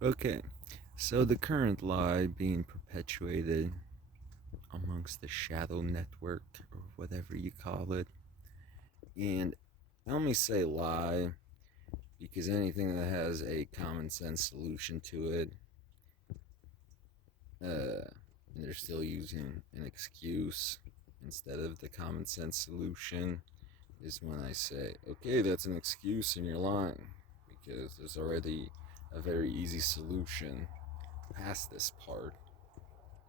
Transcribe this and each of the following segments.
Okay, so the current lie being perpetuated amongst the shadow network, or whatever you call it, and I only say lie because anything that has a common sense solution to it, and they're still using an excuse instead of the common sense solution, is when I say, okay, that's an excuse and you're lying, because there's already a very easy solution past this part,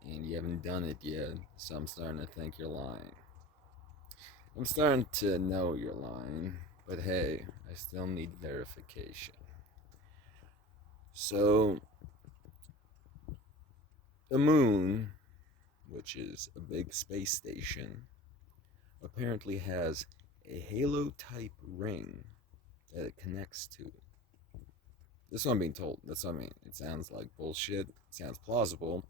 and you haven't done it yet, so I'm starting to think you're lying. I'm starting to know you're lying, but hey, I still need verification. So, the moon, which is a big space station, apparently has a halo type ring that it connects to. This is what I'm being told. That's what I mean. It sounds like bullshit. It sounds plausible.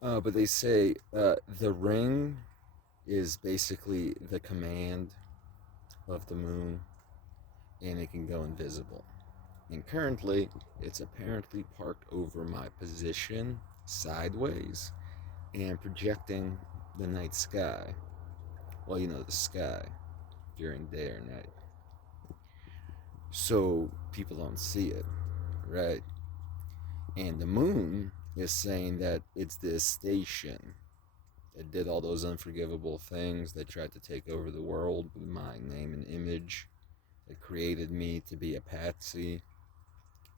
But they say the ring is basically the command of the moon, and it can go invisible. And currently, it's apparently parked over my position sideways and projecting the night sky. Well, you know, the sky during day or night. So people don't see it, right? And the moon is saying that it's this station that did all those unforgivable things, that tried to take over the world with my name and image, that created me to be a patsy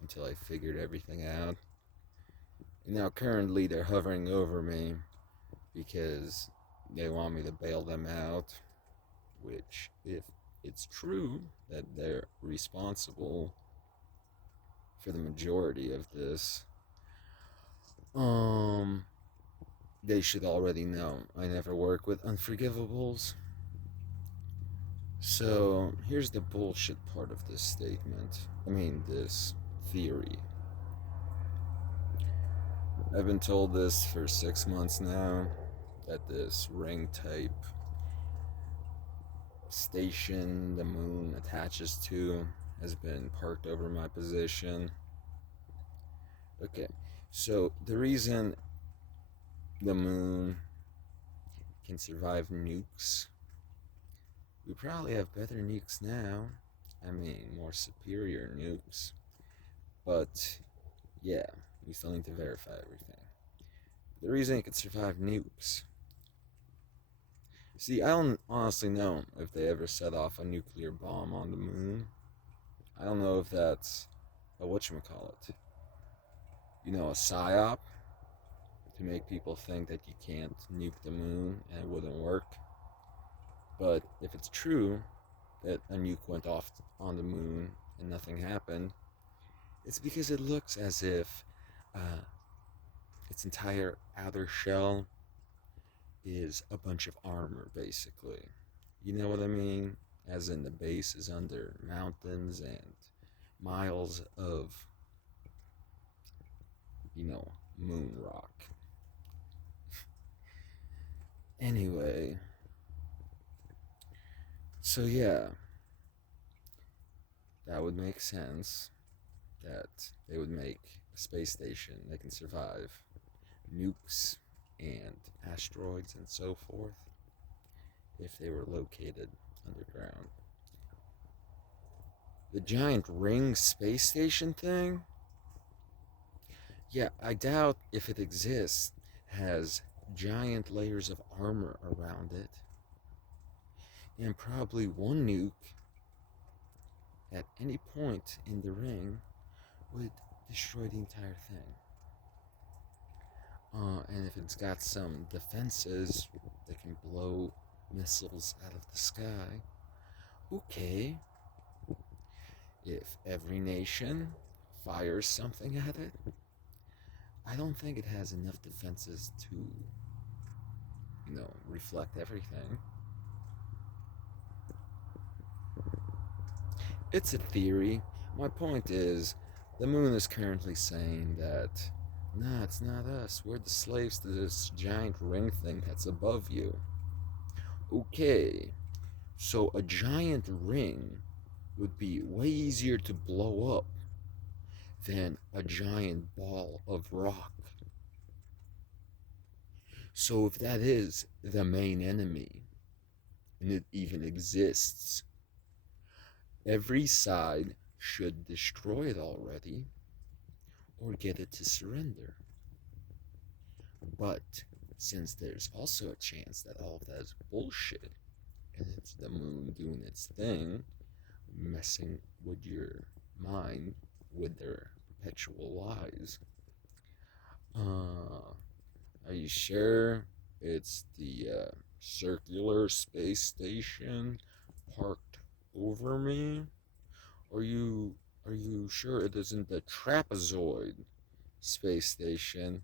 until I figured everything out. And now currently they're hovering over me because they want me to bail them out, which, if it's true that they're responsible for the majority of this, um, they should already know. I never work with unforgivables. So, here's the bullshit part of this statement. I mean, this theory. I've been told this for 6 months now, that this ring type station the moon attaches to has been parked over my position. Okay, so the reason the moon can survive nukes, we probably have better nukes now. I mean, more superior nukes. But yeah, we still need to verify everything. The reason it can survive nukes. See, I don't honestly know if they ever set off a nuclear bomb on the moon. I don't know if that's a whatchamacallit. You know, a psyop to make people think that you can't nuke the moon and it wouldn't work. But if it's true that a nuke went off on the moon and nothing happened, it's because it looks as if uh, its entire outer shell is a bunch of armor, basically. You know what I mean? As in, the base is under mountains and miles of, moon rock. Anyway, so yeah, that would make sense that they would make a space station that can survive nukes and asteroids and so forth if they were located underground. The giant ring space station thing? Yeah, I doubt if it exists, has giant layers of armor around it, and probably one nuke at any point in the ring would destroy the entire thing. And if it's got some defenses that can blow missiles out of the sky, okay. If every nation fires something at it, I don't think it has enough defenses to, reflect everything. It's a theory. My point is, the moon is currently saying that, nah, it's not us. We're the slaves to this giant ring thing that's above you. Okay, so a giant ring would be way easier to blow up than a giant ball of rock. So if that is the main enemy, and it even exists, every side should destroy it already or get it to surrender. But since there's also a chance that all of that is bullshit and it's the moon doing its thing, messing with your mind with their perpetual lies. Are you sure it's the circular space station parked over me? Are you sure it isn't the trapezoid space station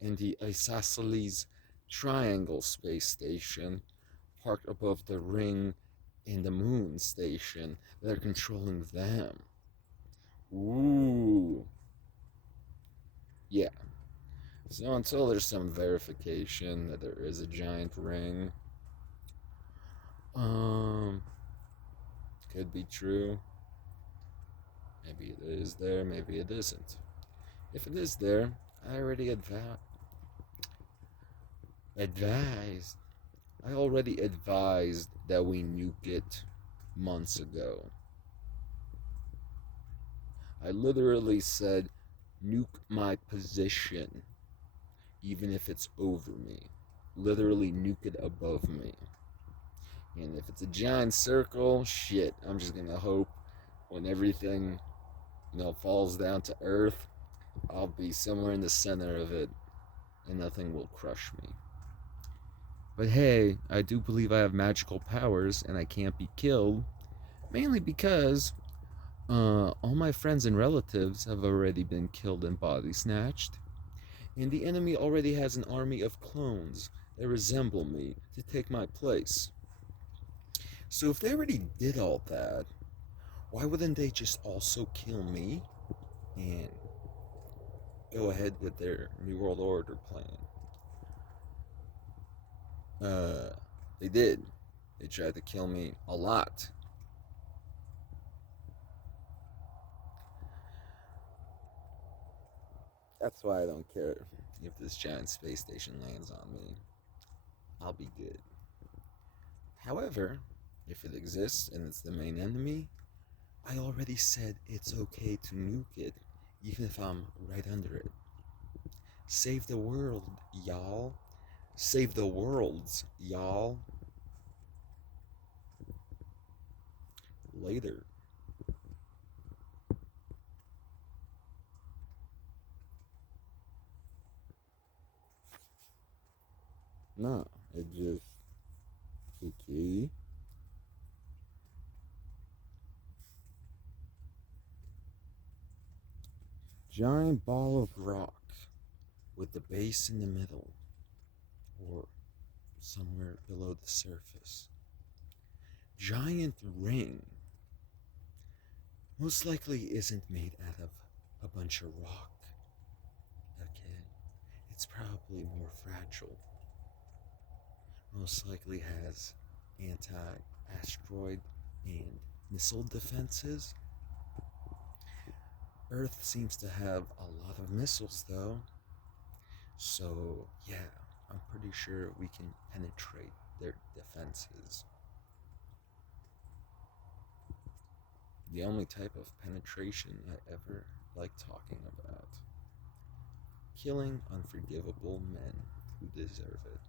and the Isosceles triangle space station parked above the ring and the moon station that are controlling them? Ooh. Yeah. So until there's some verification that there is a giant ring, um, could be true. Maybe it is there, maybe it isn't. If it is there, I already advised. I already advised that we nuke it months ago. I literally said, nuke my position, even if it's over me. Literally nuke it above me. And if it's a giant circle, shit, I'm just gonna hope when everything, falls down to earth, I'll be somewhere in the center of it and nothing will crush me. But hey, I do believe I have magical powers and I can't be killed, mainly because all my friends and relatives have already been killed and body snatched, and the enemy already has an army of clones that resemble me to take my place. So if they already did all that, why wouldn't they just also kill me and go ahead with their New World Order plan? They did. They tried to kill me a lot. That's why I don't care if this giant space station lands on me. I'll be good. However, if it exists and it's the main enemy, I already said it's okay to nuke it, even if I'm right under it. Save the world, y'all. Save the worlds, y'all. Later. No, it just. Okay. Giant ball of rock with the base in the middle or somewhere below the surface. Giant ring most likely isn't made out of a bunch of rock. Okay? It's probably more fragile. Most likely has anti-asteroid and missile defenses. Earth seems to have a lot of missiles though. So, yeah, I'm pretty sure we can penetrate their defenses. The only type of penetration I ever like talking about. Killing unforgivable men who deserve it.